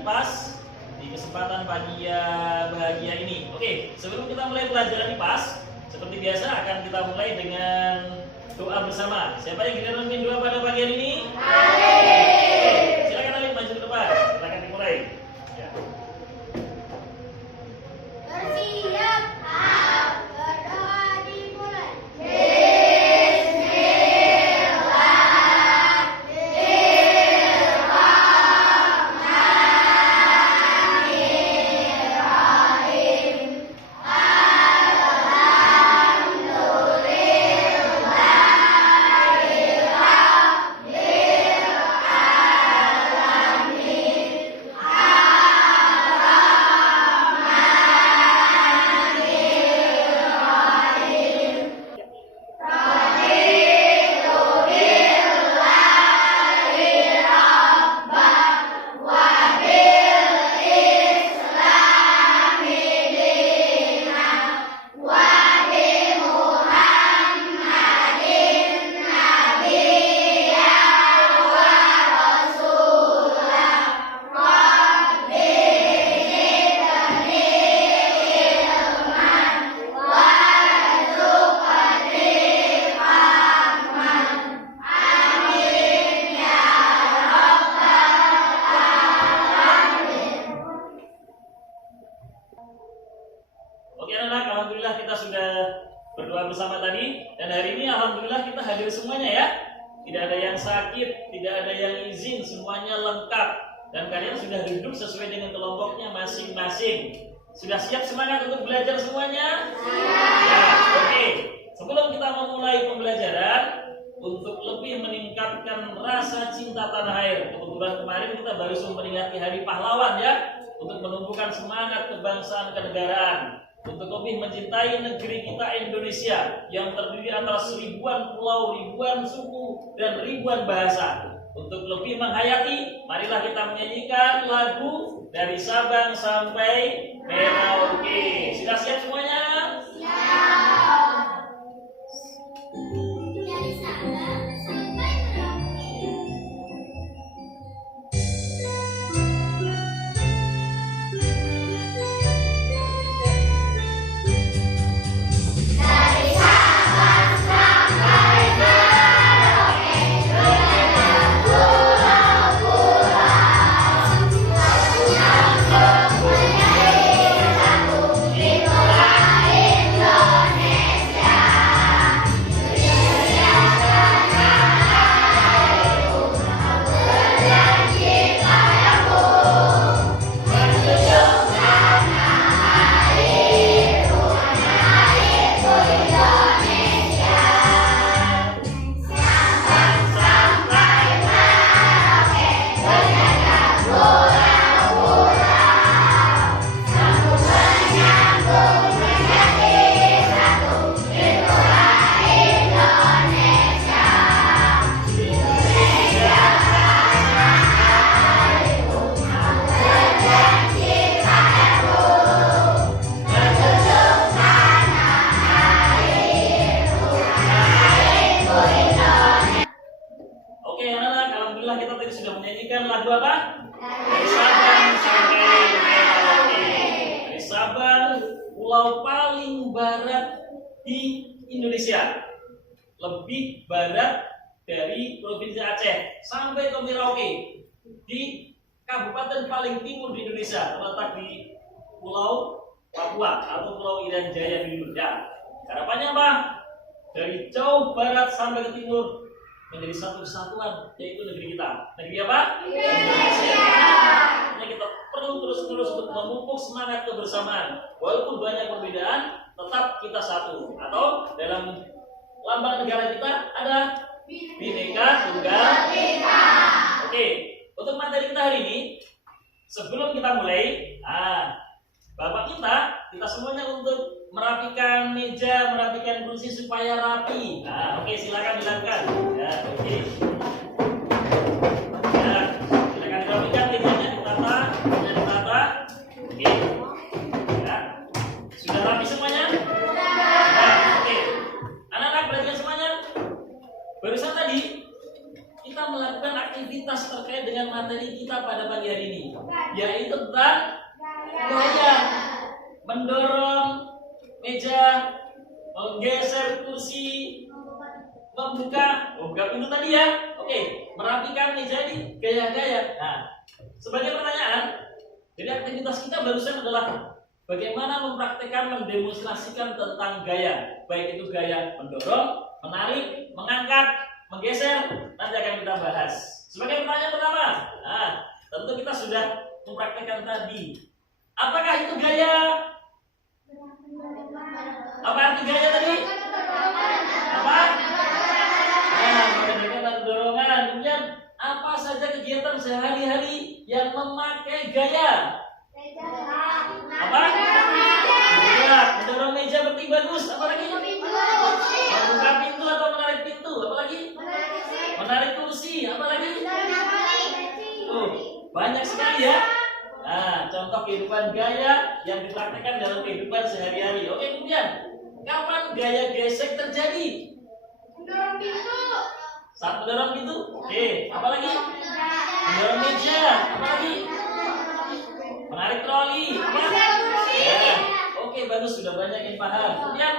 IPAS di kesempatan pagi yang bahagia ini. Oke, sebelum kita mulai pelajaran IPAS, seperti biasa akan kita mulai dengan doa bersama. Siapa yang ingin memimpin doa pada pagi hari ini? Oke, silakan Alif maju ke depan. Silakan dimulai. Ya. Bersiap, berdoa dimulai. Oke anak-anak, alhamdulillah kita sudah berdoa bersama tadi. Dan hari ini alhamdulillah kita hadir semuanya ya. Tidak ada yang sakit, tidak ada yang izin, semuanya lengkap. Dan kalian sudah duduk sesuai dengan kelompoknya masing-masing. Sudah siap semangat untuk belajar semuanya? Ya, oke. Sebelum kita memulai pembelajaran, untuk lebih meningkatkan rasa cinta tanah air. Kebetulan kemarin kita baru memperingati Hari Pahlawan ya. Untuk menumbuhkan semangat kebangsaan kenegaraan. Untuk lebih mencintai negeri kita Indonesia yang terdiri atas ribuan pulau, ribuan suku, dan ribuan bahasa. Untuk lebih menghayati, marilah kita menyanyikan lagu dari Sabang sampai Merauke. Sudah siap semuanya? Siap. Dari Sabang sampai Merauke. Oke anak-anak, alhamdulillah kita tadi sudah menyanyikan lagu apa? Dari Sabang sampai Merauke. Dari Sabang, pulau paling barat di Indonesia. Lebih barat dari Provinsi Aceh sampai ke Merauke. Di kabupaten paling timur di Indonesia, terletak di Pulau Papua atau Pulau Irian Jaya dulu. Ya, harapannya apa? Dari jauh barat sampai ke timur menjadi satu kesatuan, yaitu negeri kita. Negeri apa? Indonesia. Makanya kita perlu terus-menerus untuk memupuk semangat kebersamaan. Walaupun banyak perbedaan, tetap kita satu. Atau dalam lambang negara kita ada Bhinneka Tunggal Ika. Oke, untuk materi kita hari ini, sebelum kita mulai, Bapak kita semuanya untuk merapikan meja, merapikan kursi supaya rapi. Oke, silakan dilakukan. Ya, oke. Ya, silakan dirapikan mejanya, ditata, Oke. Ya. Sudah rapi semuanya? Nah, oke. Anak-anak perhatikan semuanya. Barusan tadi kita melakukan aktivitas terkait dengan materi kita pada pagi hari ini. yaitu tentang gaya. Mendorong meja, menggeser kursi, membuka pintu tadi ya. Oke, merapikan meja ini gaya-gaya. Nah, sebagai pertanyaan, jadi aktivitas kita barusan adalah bagaimana mempraktekkan, mendemonstrasikan tentang gaya. Baik itu gaya mendorong, menarik, mengangkat, menggeser, nanti akan kita bahas. Sebagai pertanyaan pertama, tentu kita sudah mempraktekkan tadi. Apakah itu gaya? Apa arti gaya tadi? Apa? Mengadakan dorongan. Kemudian apa saja kegiatan sehari-hari yang memakai gaya? Apa? Bergerak, mendorong meja berdiri bagus. Apa lagi? Membuka pintu atau menarik pintu. Apa lagi? Menarik kursi. Apa lagi? Banyak sekali ya. Nah, contoh kehidupan gaya yang dipraktekkan dalam kehidupan sehari-hari. Oke, kemudian kapan gaya gesek terjadi? Mendorong pintu. Saat mendorong pintu. Oke, apa lagi? Mendorong meja. Apa lagi? Menarik troli. Apa? Ya. Oke, bagus, sudah banyak yang paham. Kemudian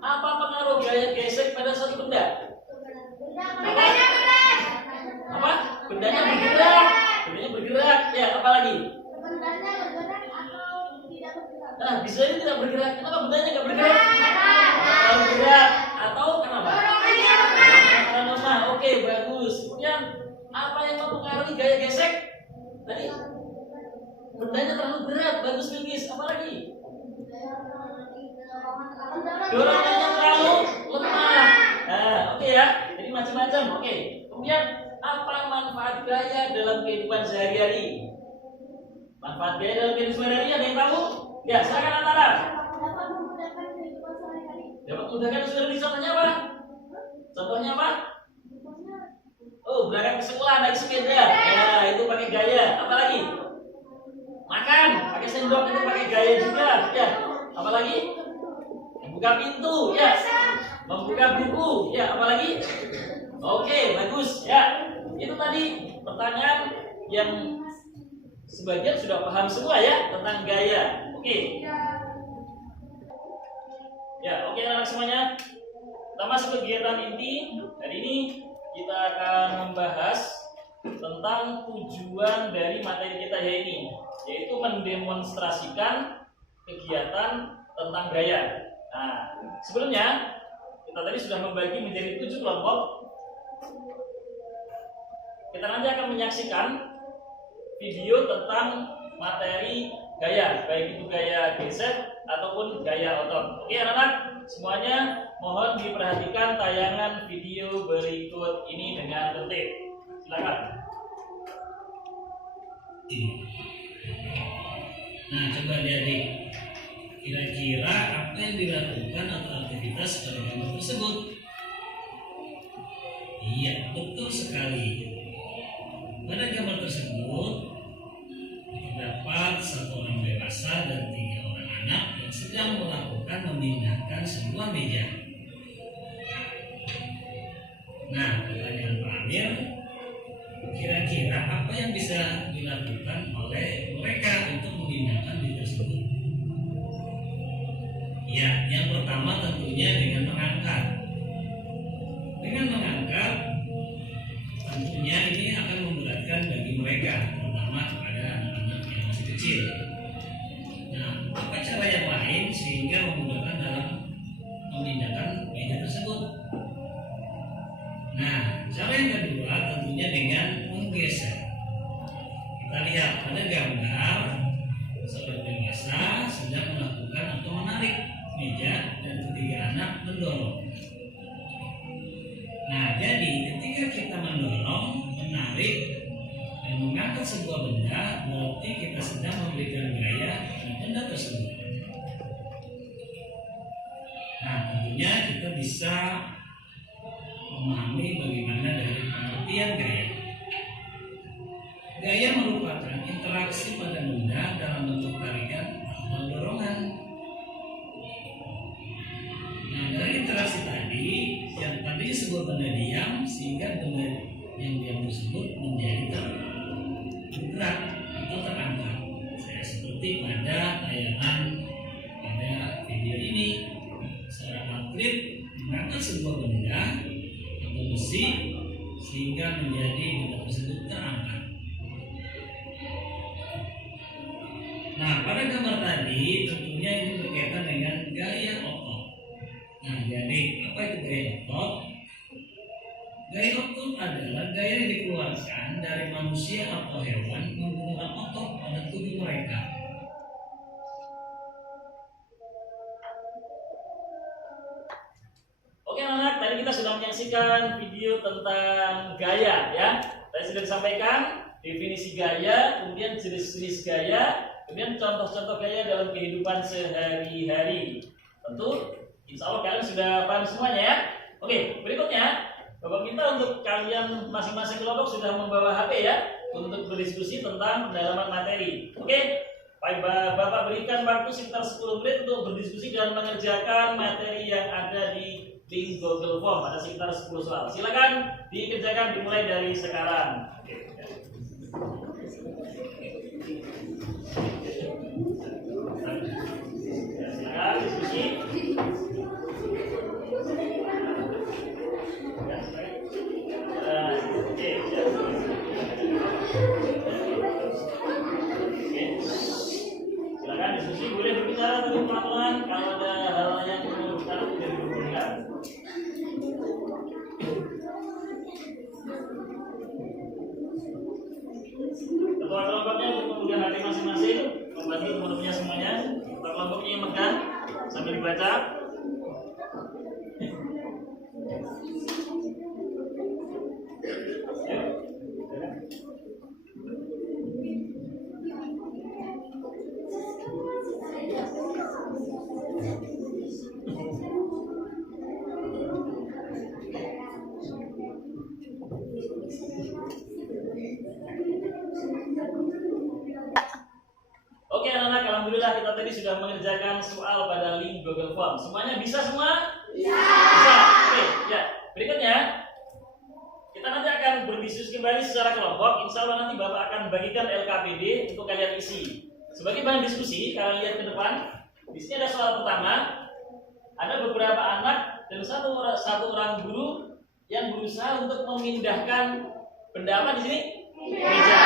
apa pengaruh gaya gesek pada suatu benda? Apa? Bendanya bergerak. Bendanya bergerak. Ya, apa lagi? Bendanya bergerak atau tidak bergerak? Nah, bisa ini tidak bergerak. Kenapa bendanya nggak bergerak? Kalau bergerak atau kenapa? Karena lemah. Oke, bagus. Kemudian apa yang mempengaruhi gaya gesek? Tadi bendanya terlalu berat. Bagus, Bilgis. Apa lagi? Dorongannya terlalu lemah. Nah, oke ya. Jadi macam-macam. Oke. Kemudian apa manfaat gaya dalam kehidupan sehari-hari? Manfaat gaya dalam kehidupan sehari-hari ada yang tahu? Ya, silakan Antara. Dapat memudahkan kehidupan sehari-hari. Dapat memudahkan sehari-hari. Contohnya apa? Contohnya apa? Oh, berangkat ke sekolah naik sepeda. Ya, itu pakai gaya. Apa lagi? Makan, pakai sendok itu pakai gaya juga. Ya, apa lagi? Membuka pintu. Ya, membuka buku. Ya, apa lagi? Oke, bagus. Ya, itu tadi pertanyaan yang sebagian sudah paham semua ya tentang gaya. Oke. Ya, oke anak semuanya. Kita masuk ke kegiatan inti. Hari ini kita akan membahas tentang tujuan dari materi kita hari ini, yaitu mendemonstrasikan kegiatan tentang gaya. Nah, sebelumnya kita tadi sudah membagi menjadi 7 kelompok. Kita nanti akan menyaksikan video tentang materi gaya, baik itu gaya gesek ataupun gaya otot. Oke anak-anak, semuanya mohon diperhatikan tayangan video berikut ini dengan tertib. Silakan. Nah, coba lihat, kira-kira apa yang dilakukan atau aktivitas pada gambar tersebut? Iya, betul sekali. Pada gambar tersebut terdapat 1 orang dewasa dan 3 orang anak yang sedang melakukan memindahkan sebuah meja. Nah, pertanyaan Pak Amir, kira-kira apa yang bisa dilakukan oleh mereka untuk memindahkan meja tersebut? Ya, yang pertama tentunya dengan mengangkat. Dengan mengangkat, tentunya ini akan memberatkan bagi mereka, terutama pada anak-anak yang masih kecil. Nah, apa cara yang lain sehingga memudahkan dalam memindahkan meja tersebut? Nah, cara yang kedua tentunya dengan menggeser. Kita lihat pada gambar seorang dewasa sedang melakukan atau menarik meja dan ketiga anak mendorong. Nah, jadi ketika kita mendorong, menarik, dan mengangkat sebuah benda, berarti kita sedang memberikan gaya pada benda tersebut. Nah, tentunya kita bisa memahami bagaimana dari pengertian gaya. Gaya merupakan interaksi pada benda dalam bentuk tarikan atau dorongan. Nah, dari interaksi tadi, yang tadi sebuah benda diam sehingga benda yang diam tersebut menjadi bergerak atau terangkat. seperti pada tayangan pada video ini. Seorang atlet mengangkat sebuah benda atau besi sehingga menjadi benda tersebut terangkat. Nah, pada gambar tadi tentunya ini berkaitan dengan gaya otot. Nah, jadi apa itu gaya otot? Gaya otot adalah gaya yang dikeluarkan dari manusia atau hewan menggunakan otot pada tubuh mereka. Oke anak-anak, tadi kita sudah menyaksikan video tentang gaya ya. Tadi sudah disampaikan definisi gaya, kemudian jenis-jenis gaya, kemudian contoh-contoh gaya dalam kehidupan sehari-hari. Tentu, insya Allah kalian sudah paham semuanya ya. Oke, berikutnya Bapak minta untuk kalian masing-masing kelompok sudah membawa HP ya untuk berdiskusi tentang pendalaman materi. Oke, Bapak berikan waktu sekitar 10 menit untuk berdiskusi dan mengerjakan materi yang ada di link Google Form. Ada sekitar 10 soal. Silakan dikerjakan dimulai dari sekarang. Ya, silakan diskusi. Silakan diskusi, boleh berbicara tapi pelan-pelan. Kalau ada hal yang perlu bicara tidak diperbolehkan. Ketua kelompoknya untuk memegang hati masing-masing, membantu teman-temannya semuanya. Ketua kelompoknya yang megang sambil dibaca. Oke anak-anak, alhamdulillah kita tadi sudah mengerjakan soal pada link Google Form. Semuanya bisa semua? Bisa. Oke, ya. Berikutnya kita nanti akan berdiskusi kembali secara kelompok. Insya Allah nanti Bapak akan bagikan LKPD untuk kalian isi. Sebagai bahan diskusi, kalian lihat ke depan. Di sini ada soal pertama. Ada beberapa anak dan satu orang guru yang berusaha untuk memindahkan benda apa di sini? Meja.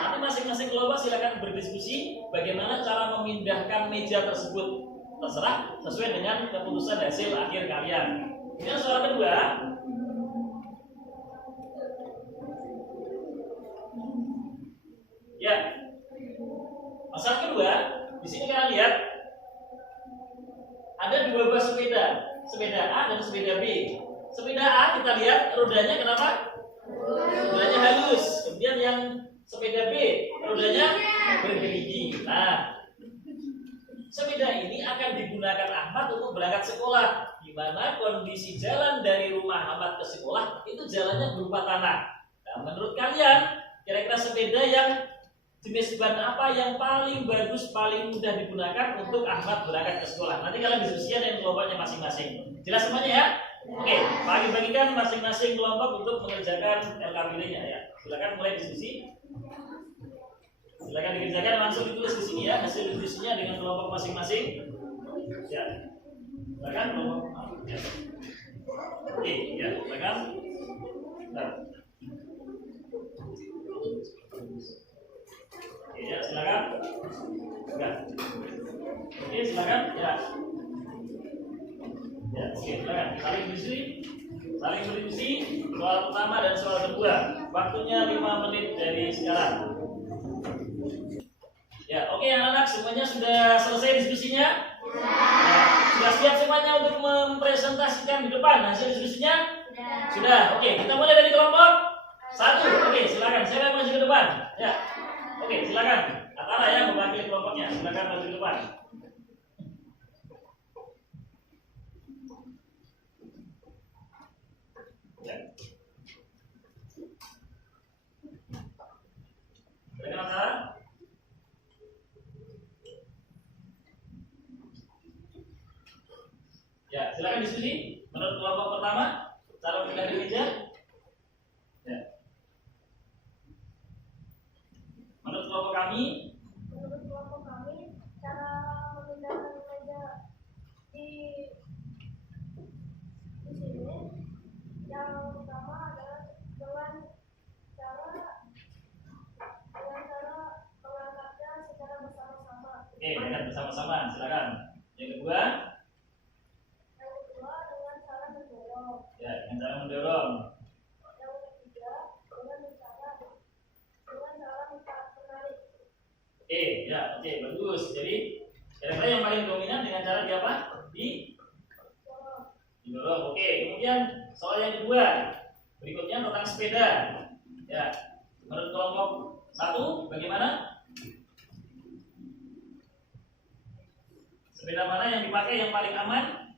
Nanti masing-masing kelompok silakan berdiskusi bagaimana cara memindahkan meja tersebut. Terserah sesuai dengan keputusan hasil akhir kalian. Kemudian soal kedua. Ya. Masalah kedua, di sini kalian lihat ada dua buah sepeda, sepeda A dan sepeda B. Sepeda A kita lihat rodanya kenapa? Rodanya halus. Kemudian yang sepeda B rodanya bergerigi. Nah, sepeda ini akan digunakan Ahmad untuk berangkat sekolah, di mana kondisi jalan dari rumah Ahmad ke sekolah itu jalannya berupa tanah. Nah, menurut kalian kira-kira sepeda yang jenis ban apa yang paling bagus, paling mudah digunakan untuk Ahmad berangkat ke sekolah? Nanti kalian diskusikan dengan kelompoknya masing-masing. Jelas semuanya ya? Oke, bagi-bagikan masing-masing kelompok untuk mengerjakan LKPD-nya ya. Silakan mulai diskusi. Silakan dikerjakan, langsung ditulis di sini ya hasil diskusinya dengan kelompok masing-masing. Ya. Silakan kelompok. Ya. Oke, ya, silakan. Nah. Oke, ya, silakan. Enggak. Oke, silakan. Ya. Ya, oke, silakan. Saling berdiskusi. Soal pertama dan soal kedua. Waktunya 5 menit dari sekarang. Ya, oke anak-anak, semuanya sudah selesai diskusinya? Ya, sudah siap semuanya untuk mempresentasikan di depan hasil diskusinya? Sudah. Oke, kita mulai dari kelompok 1. Oke, silakan. Saya maju ke depan. Ya. Oke, silakan. Atara ya mewakili kelompoknya. Silakan maju ke depan. Ya. Silakan Atara. Ya, silakan diskusi. Menurut kelompok pertama, cara pindah meja. Ya. Menurut kelompok kami, Oke, lihat bersama-sama, silakan. Yang kedua, Yang kedua dengan cara mendorong. ya dengan cara mendorong. Yang ketiga dengan cara menarik. Oke, ya, oke, bagus. Jadi kira-kira yang paling dominan dengan cara di apa? Didorong. Oke, kemudian soal yang kedua, berikutnya tentang sepeda. Ya, menurut kelompok 1 bagaimana? Sepeda mana yang dipakai yang paling aman?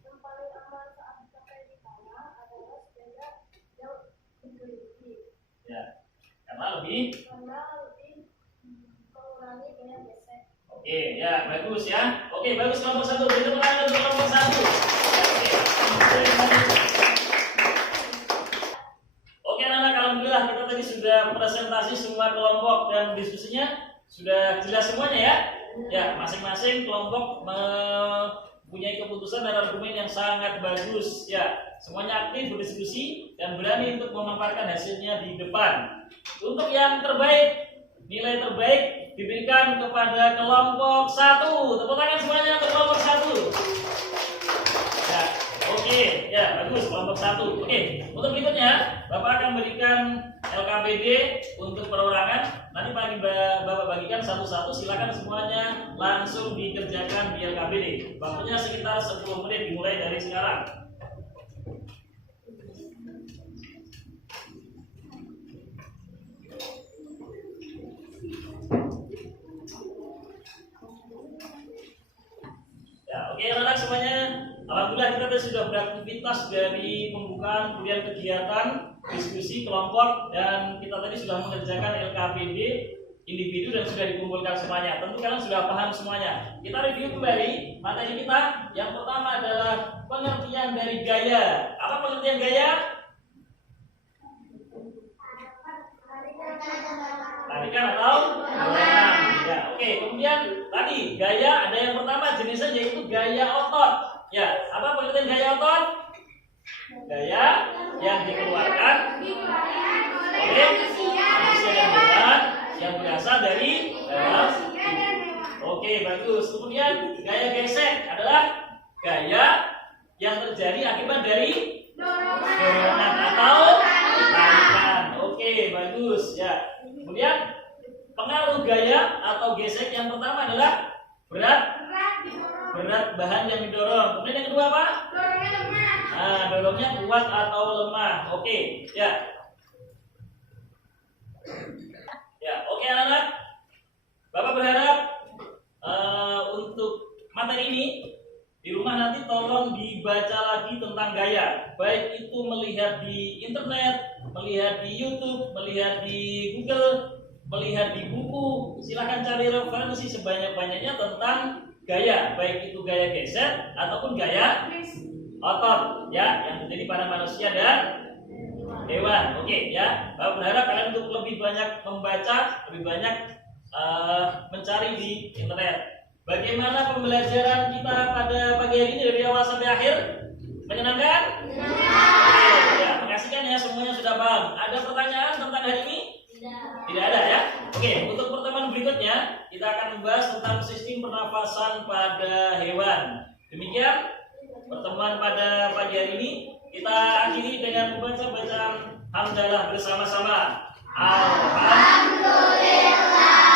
Yang paling aman saat dipakai di tanah adalah sepeda yang bergerak. Ya, karena lebih. Mengurangi gaya gesek. Oke, ya bagus ya. Oke, bagus kelompok 1. Beri tepuk tangan untuk kelompok 1. Oke, anak-anak, alhamdulillah kita tadi sudah presentasi semua kelompok dan diskusinya sudah jelas semuanya ya. Ya, masing-masing kelompok mempunyai keputusan dan argumen yang sangat bagus. Ya, semuanya aktif berdiskusi dan berani untuk memaparkan hasilnya di depan. Untuk yang terbaik, nilai terbaik diberikan kepada kelompok 1. Tepuk tangan semuanya untuk kelompok 1. Ya, oke, ya bagus kelompok 1. Oke, untuk berikutnya Bapak akan berikan LKPD untuk perorangan. Nanti Bapak bagikan satu-satu. Silakan semuanya langsung dikerjakan di LKPD. Waktunya sekitar 10 menit dimulai dari sekarang. Ya, oke anak-anak semuanya. Alhamdulillah kita tadi sudah beraktivitas dari pembukaan, kemudian kegiatan, diskusi kelompok, dan kita tadi sudah mengerjakan LKPD individu dan sudah dikumpulkan semuanya. Tentu kalian sudah paham semuanya. Kita review kembali materi kita. Yang pertama adalah pengertian dari gaya. Apa pengertian gaya? Tarikan atau dorongan. Ya, oke. Kemudian tadi gaya ada yang pertama jenisnya yaitu gaya otot. Ya, apa pengertian gaya otot? Gaya yang dikeluarkan oleh manusia dan hewan yang berasal dari dalam. Oke, bagus. Kemudian gaya gesek adalah gaya yang terjadi akibat dari dorongan atau tarikan. Oke, bagus ya. Kemudian pengaruh gaya atau gesek yang pertama adalah berat bahan yang didorong. Kemudian yang kedua apa? Dorongnya lemah. Nah, dorongnya kuat atau lemah. Oke, ya. Ya, oke anak-anak. Bapak berharap untuk materi ini di rumah nanti tolong dibaca lagi tentang gaya. Baik itu melihat di internet, melihat di YouTube, melihat di Google, melihat di buku. Silahkan cari referensi sebanyak-banyaknya tentang gaya, baik itu gaya geser ataupun gaya otot ya yang terjadi pada manusia dan hewan. Oke ya, Bapak berharap kalian untuk lebih banyak membaca, lebih banyak mencari di internet. Bagaimana pembelajaran kita pada pagi hari ini dari awal sampai akhir? Menyenangkan? Oke, ya, mengasihkan ya, semuanya sudah paham. Ada pertanyaan tentang hari ini? Tidak ada ya? Oke, untuk pertemuan berikutnya kita akan membahas tentang sistem pernafasan pada hewan. Demikian pertemuan pada pagi hari ini. Kita akhiri dengan membaca bacaan hamdalah bersama-sama. Alhamdulillah.